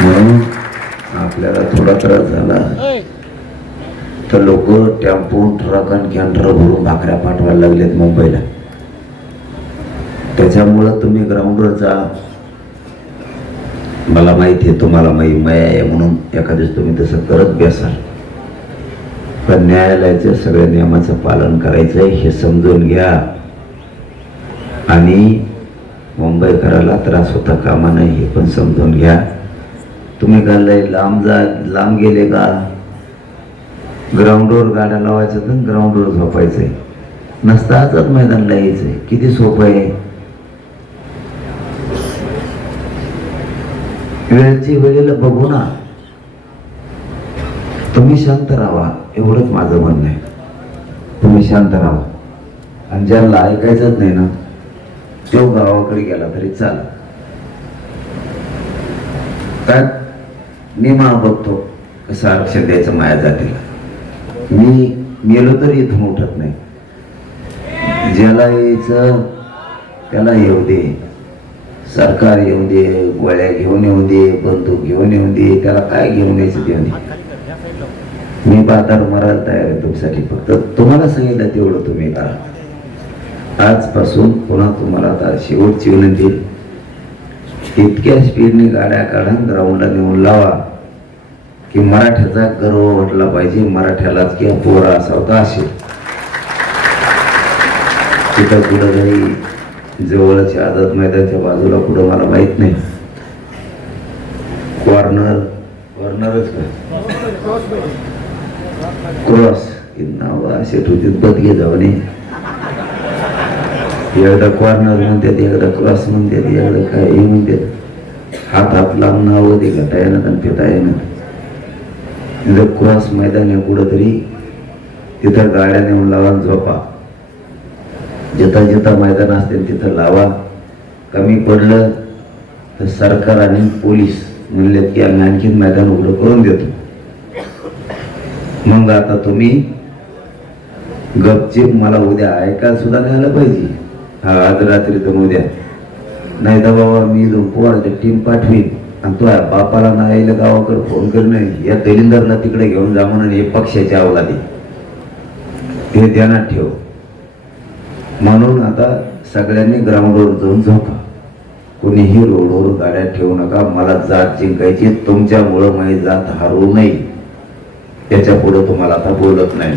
म्हणून आपल्याला थोडा त्रास झाला. तर लोक टेम्पो ट्रक आणि कॅन्टर भरून भाकऱ्या पाठवायला लागलेत मुंबईला. त्याच्यामुळं तुम्ही ग्राउंडवर जा. मला माहिती आहे तुम्हाला माहिती मया आहे म्हणून एखाद्याच तुम्ही तसं करत बेसाल. पण न्यायालयाच्या सगळ्या नियमाचं पालन करायचं हे समजून घ्या. आणि मुंबईकराला त्रास होता कामा नाही हे पण समजून घ्या. तुम्ही का लय लांब जा लांब गेले का? ग्राउंडवर गाड्या लावायचं तर ग्राउंडवर झोपायचंय. नसता आजच मैदानला यायचंय. किती सोपं आहे? वेळची वेळेला बघू ना. तुम्ही शांत राहा. एवढंच माझं म्हणणं आहे. तुम्ही शांत राहा. आणि ज्यांना ऐकायचंच नाही ना तो गावाकडे गेला तरी चाल काय मी मा बघतो कसं आरक्षण द्यायचं माया जातीला. मी गेलो तरी इथून उठत नाही. ज्याला यायचं त्याला येऊ दे. सरकार येऊ दे गोळ्या घेऊन येऊ दे बंदूक घेऊन येऊ दे त्याला काय घेऊन यायचं देऊ दे मी बाजार मरायला तयार आहे तुमच्यासाठी फक्त. तुम्हाला सांगितलं तेवढं तुम्ही करा. आजपासून पुन्हा तुम्हाला आता शेवटची विनंती इतक्या स्पीडने गाड्या काढा ग्राउंडला नेऊन लावा की मराठ्याचा गर्व वाटला पाहिजे मराठ्यालाच किंवा पोरा असा. होता असेल तिथं कुठं काही जवळच्या आझाद मैदानाच्या बाजूला कुठं मला माहीत नाही. कॉर्नर कॉर्नरच का? क्रॉस नाव असे ठेवतील बदगे जाऊन एकदा कॉर्नर म्हणतात एकदा क्रॉस म्हणतात एकदा काय हे म्हणतात हात हात लांब नाव ते घटा येणार आणि पिता येणार एकदा क्रॉस मैदान आहे कुठंतरी तिथं गाड्या नेऊन लावा झोपा. जिथं जिथं मैदान असते तिथं लावा. कमी पडलं तर सरकार आणि पोलीस म्हणलेत की आम्ही आणखीन मैदान उघडं करून देतो. मग आता तुम्ही गपचीप मला उद्या ऐकायला सुद्धा नाही आलं पाहिजे. हा आज रात्री तर उद्या नाही तर बाबा मी जो पोराची टीम पाठवीन. आणि तो बापाला नाही यायला गावाकडे फोन करणं या दलिंदरला तिकडे घेऊन जा म्हणून हे पक्षाच्या अवलादी हे ध्यानात ठेव. म्हणून आता सगळ्यांनी ग्राउंडवर जाऊन झोपा. कोणीही रोडवर गाड्या ठेवू नका. मला जात जिंकायची. तुमच्यामुळं माझी जात हारू नये. त्याच्या पुढे तुम्हाला आता बोलत नाही.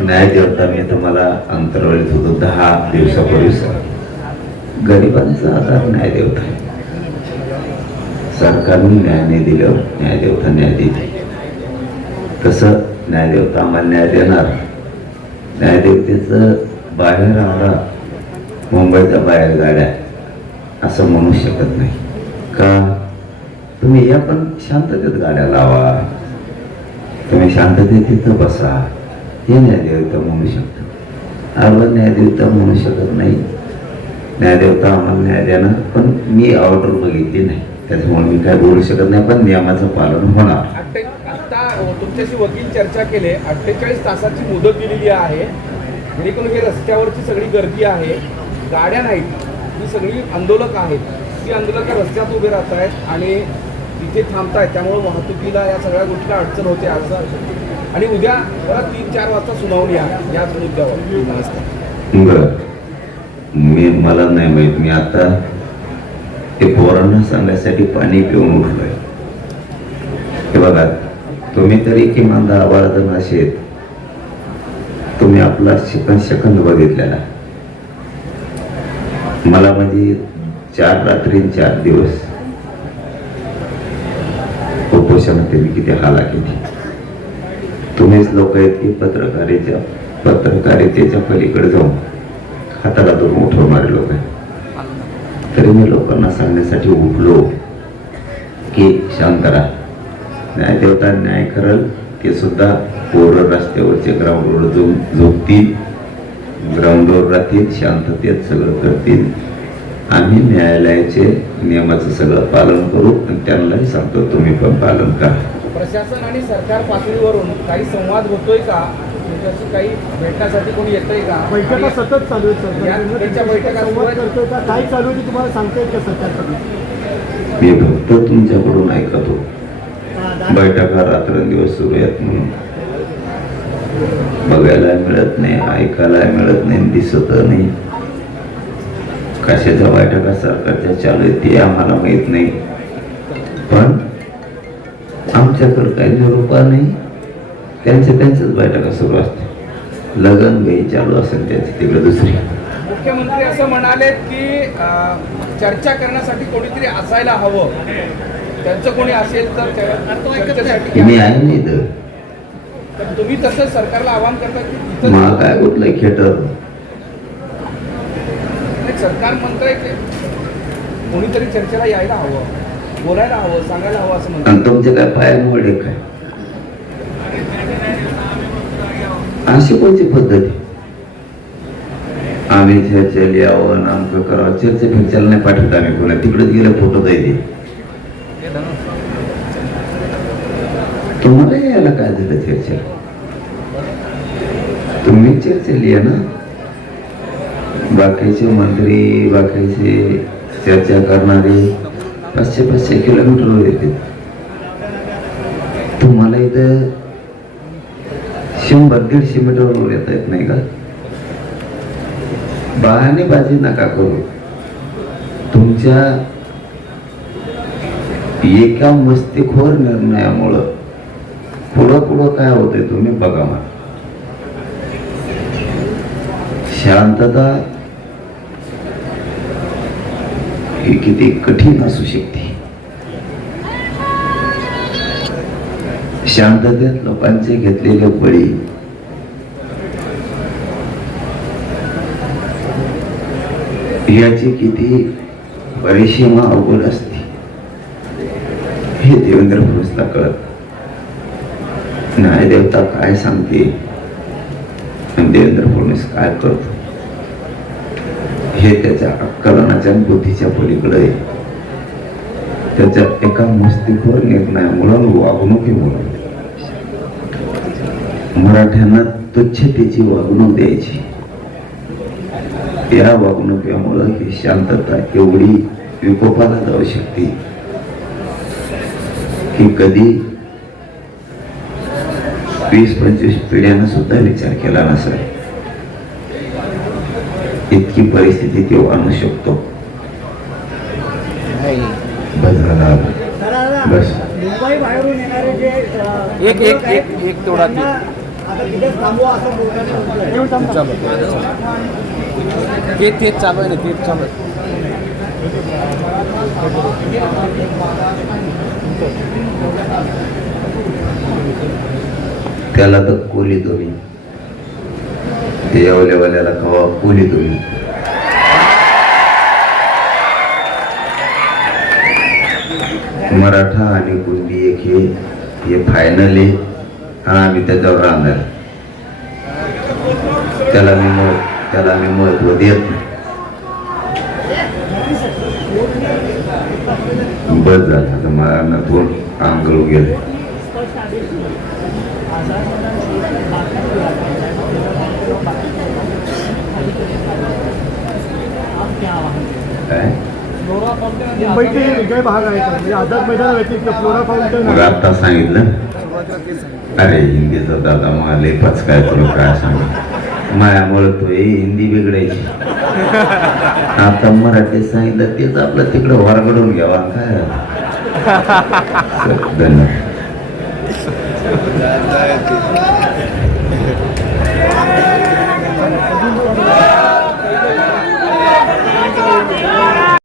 न्याय देवता मी तुम्हाला अंतरवळीत होतो दहा दिवसापूर्वी गरिबांचा आधार न्याय देवता आहे. सरकारने न्याय नाही दिल्यावर न्याय देवता न्याय देते तसं न्यायदेवता आम्हाला न्याय देणार. न्यायदेवतेचं बाहेर आम्हाला मुंबईच्या बाहेर गाड्या असं म्हणू शकत नाही. का? तुम्ही या पण शांततेत गाड्या लावा. तुम्ही शांततेत तिथं बसा. हे न्यायदेवता म्हणू शकतो आपण न्यायदेवता म्हणू शकत नाही. न्यायदेवता आम्हाला न्याय देणार पण मी ऑर्डर बघितली नाही. त्याच्यामुळे मी काय बोलू शकत नाही पण नियमाचं पालन होणार. आता तुमच्याशी वकील चर्चा केले. अठ्ठेचाळीस तासाची मुदत दिलेली आहे. जेणेकरून रस्त्यावरची सगळी गर्दी आहे गाड्या नाहीत ही सगळी आंदोलक आहेत. ती आंदोलक रस्त्यात उभे राहत आहेत आणि तिथे थांबतायत. त्यामुळे वाहतुकीला या सगळ्या गोष्टीला अडचण होते असं आणि उद्या परत तीन चार वाजता सुनावणी आहे याच मुद्द्यावर. बर. मी मला नाही माहीत. मी आता ते पोरांना सांगण्यासाठी पाणी पिऊन उठलोय. हे बघा तुम्ही तरी किमान दहा बारा जण असे आहेत. तुम्ही आपला शिकन सेकंद बघितलेला मला म्हणजे चार रात्री चार दिवस. उपोषणात मी किती हाला केली तुम्हीच लोक आहेत की पत्रकारितेच्या पत्रकारितेच्या पलीकडे जाऊन हाताला दोन मोठं मारे लोक आहे तरी मी लोकांना सांगण्यासाठी उठलो की की शांत राहा न्याय देवता न्याय करल. ते सुद्धा पोरं रस्त्यावरचे ग्राउंडवर जाऊन झोपतील. ग्राउंडवर राहतील शांततेत सगळं करतील. आम्ही न्यायालयाचे नियमाचं सगळं पालन करू आणि त्यांनाही सांगतो तुम्ही पण पालन करा. प्रशासन आणि सरकार पातळीवरून काही संवाद होतोय का? तुमच्याशी काही भेटण्यासाठी कोणी येतंय का? बैठका सतत चालू आहेत त्यांच्या बैठका संवाद आहेत? करतोय का? काय चालू आहे ते तुम्हाला सांगता येत का सरकारकडून मी फक्त तुमच्याकडून ऐकतो. बैठका रात्रंदिवस सुरू आहेत म्हणून. बघायला मिळत नाही ऐकायला मिळत नाही दिसत नाही. कशाच्या बैठका सरकारच्या चालू आहेत ते आम्हाला माहीत नाही. पण आमच्याकडे काही निरूपा नाही. त्यांच्या त्यांच्याच बैठका सुरू असते. लगन गई चालू असेल त्याची तिकडे दुसरी. मुख्यमंत्री असं म्हणाले की चर्चा करण्यासाठी कोणीतरी असायला हवं. त्यांचं कोणी असेल तर मी. आहे. नाही तर. तुम्ही तसं सरकारला आवाहन करता की मला काय कुठलं खेटर? सरकार म्हणतंय की कोणीतरी चर्चेला यायला हवं. बोलायला हवं सांगायला हवं असं म्हणतात. आणि तुमचे काय पायामुळे आहे काय? अशी कोणती पद्धती आम्ही चर्चेला यावं आमचं करावं. चर्चे फिरच्याला नाही पाठवत आम्ही कोणा तिकडेच गेलं फोटो द्यायचे तुम्हाला यायला काय झालं चर्चेला? तुम्ही चर्चेला या ना. बाकीचे मंत्री बाकीचे चर्चा करणारे पाचशे पाचशे किलोमीटरवर येते. तुम्हाला इथं शंभर दीडशे मीटरवर येता येत नाही का? बहाने बाजी नका करू. तुमच्या एका मस्तीखोर निर्णयामुळं पुढं पुढं काय होतंय तुम्ही बघा मला. शांतता हे किती कठीण असू शकते. शांततेत लोकांचे घेतलेले बळी. याची किती परिसीमा अवघड असते. हे देवेंद्र फडणवीसला कळत. न्यायदेवता काय सांगते देवेंद्र फडणवीस काय करतो हे त्याच्या अक्कलनाच्या बुद्धीच्या पलीकडे आहे. त्याच्या एका मस्तीखोर निर्णयामुळं वागणुकीमुळं मराठ्यांना तुच्छतेची वागणूक द्यायची. या वागणुकीमुळं ही शांतता एवढी विकोपाला जाऊ शकते. की कधी वीस पंचवीस पिढ्यानं सुद्धा विचार केला नसेल. इतकी परिस्थिती तो आणू शकतो. बस एक- एक- एक- एक. ते तेच चालू आहे ना तेच चालू आहे. त्याला तर कोली तुम्ही ते येवल्यावाल्याला कवा कोली तुम्ही मराठा आणि गुंडी एक हे हे फायनल आहे. हा आम्ही त्याच्यावर राहणार. त्याला मी मग त्याला मी महत्त्व देत नाही. बस झालं आता मला ना गेले काय मुंबईचे वेगळे भाग आहेत. म्हणजे आझाद मैदान व्यतिरिक्त फ्लोरा फाउंटन मग आता सांगितलं. अरे हिंदीचा दादा मला लय काय तुला काय सांग? मायामुळे तू हे हिंदी बिघडायची. आता मराठी सांगितलं तेच आपलं तिकडं वरगडून घ्यावा. काय धन्यवाद